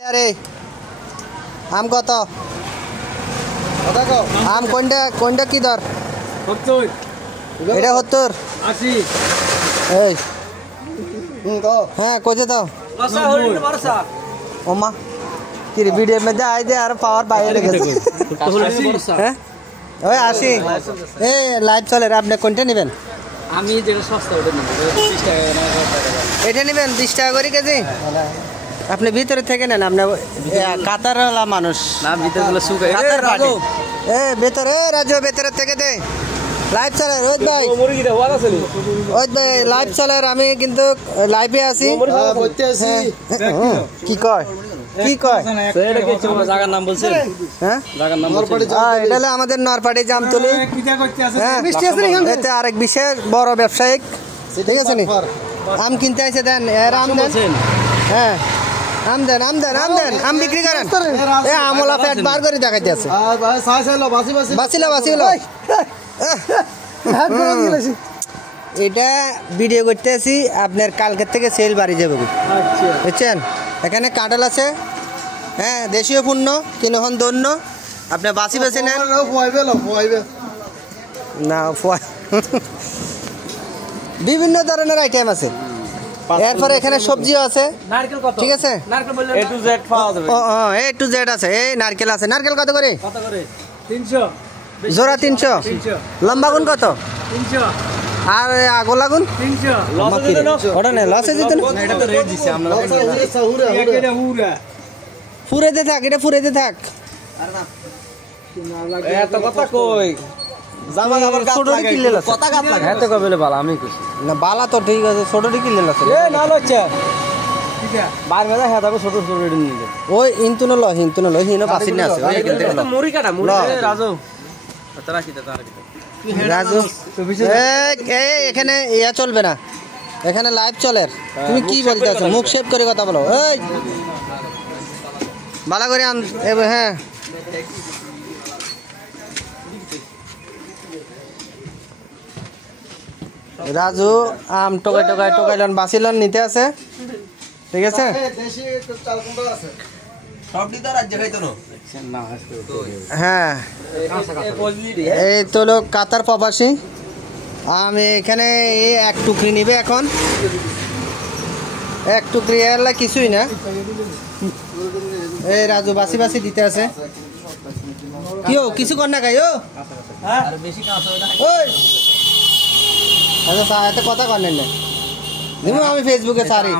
আরে আম কত? আম কোনটা কোনটা কি দর? 70 এটা 70 80 এই হ্যাঁ কোজে দাও লসা হইলে মারসা ওমা কি রে ভিডিওর মধ্যে আই দে আর পাওয়ার বাইরে গেছে হ্যাঁ ওই 80 এই লাইভ চলে রে আপনি কোনটা নেবেন? আমি যেটা সস্তা ওটা নেব 20 টাকা না 10 টাকা এটা নেবেন 20 টাকা করে কেজি আপনি ভিতরে থেকে নেন আপনি কাতারওয়ালা মানুষ না ভিতরগুলো শুকায় কাতার পাটি এ ভিতরে রাজু ভিতরে থেকে দে লাইভ চলে রোহিত ভাই মুরগিটা ওয়ালা চলে রোহিত ভাই লাইভ চলে আমি কিন্তু লাইভে আছি কি কয় কি কয় এটা কি জায়গার নাম বলছেন হ্যাঁ জায়গার নাম বলছেন এটা হলো আমাদের নরপাটি জামতলি কিটা করতে আছে বৃষ্টি আছে এখানে এতে আরেক বিশেষ বড় ব্যবসায়িক ঠিক আছে নি আম কিনতে আইছে দেন এর আম দেন হ্যাঁ আম দেন আম বিক্রি করেন এ আমলা পেট বার করে দেখাইতে আছে বাসিলা এটা ভিডিও করতে আছি আপনার কালকের থেকে সেল বাড়ি যাবে বুঝছেন এখানে কাঁঠাল আছে হ্যাঁ দেশীয় পণ্য কিনহন দন্য আপনি বাসি বেছে নেন না বিভিন্ন ধরনের আইটেম আছে এরপরে এখানে সবজিও আছে নারকেল কত ঠিক আছে নারকেল বললে A to Z পাওয়া যাবে A to Z আছে এই নারকেল আছে নারকেল কত করে 300 জোড়া 300 লম্বা গুণ কত 300 আর আগল লাগুন 300 লস দিতে না ওটা না লসে দিতে না এটা তো রেট দিছে আমরা এটা হুরা ফুরেতে থাক এটা ফুরেতে থাক আরে না এত কথা কই জামা আবার ছোটটি কিনলে আছে কথা গাত লাগে এত কবে বলে ভালো আমি কইছি না বালা তো ঠিক আছে ছোটটি কিনলে আছে এ না লচ্ছে ঠিক আছে বার মেলা হেতা ছোট ছোট রেট নিলে ওই ইনতুনো ল হিনো বাসিন না আছে ওই কিনতে গেল মুড়ি কাটা মুড়ি রাজু তারা কি তারা কি রাজু এই এখানে ইয়া চলবে না এখানে লাইভ চলে তুমি কি বলতে আছো মুখ শেভ করে কথা বলো এই ভালো করে আন হ্যাঁ রাজু আম টোকাইলন বাসিলন নিতে আছে ঠিক আছে হ্যাঁ এই তো লোক কাতার প্রবাসী আমি এখানে এই এক টুকরি নিবে এখন এক টুকরি এলা কিছুই না এই রাজু বাসি দিতে আছে কি ও কিছু কর না গাই ও ওই আচ্ছা এত কথা করেন না আমি ফেসবুকে সারি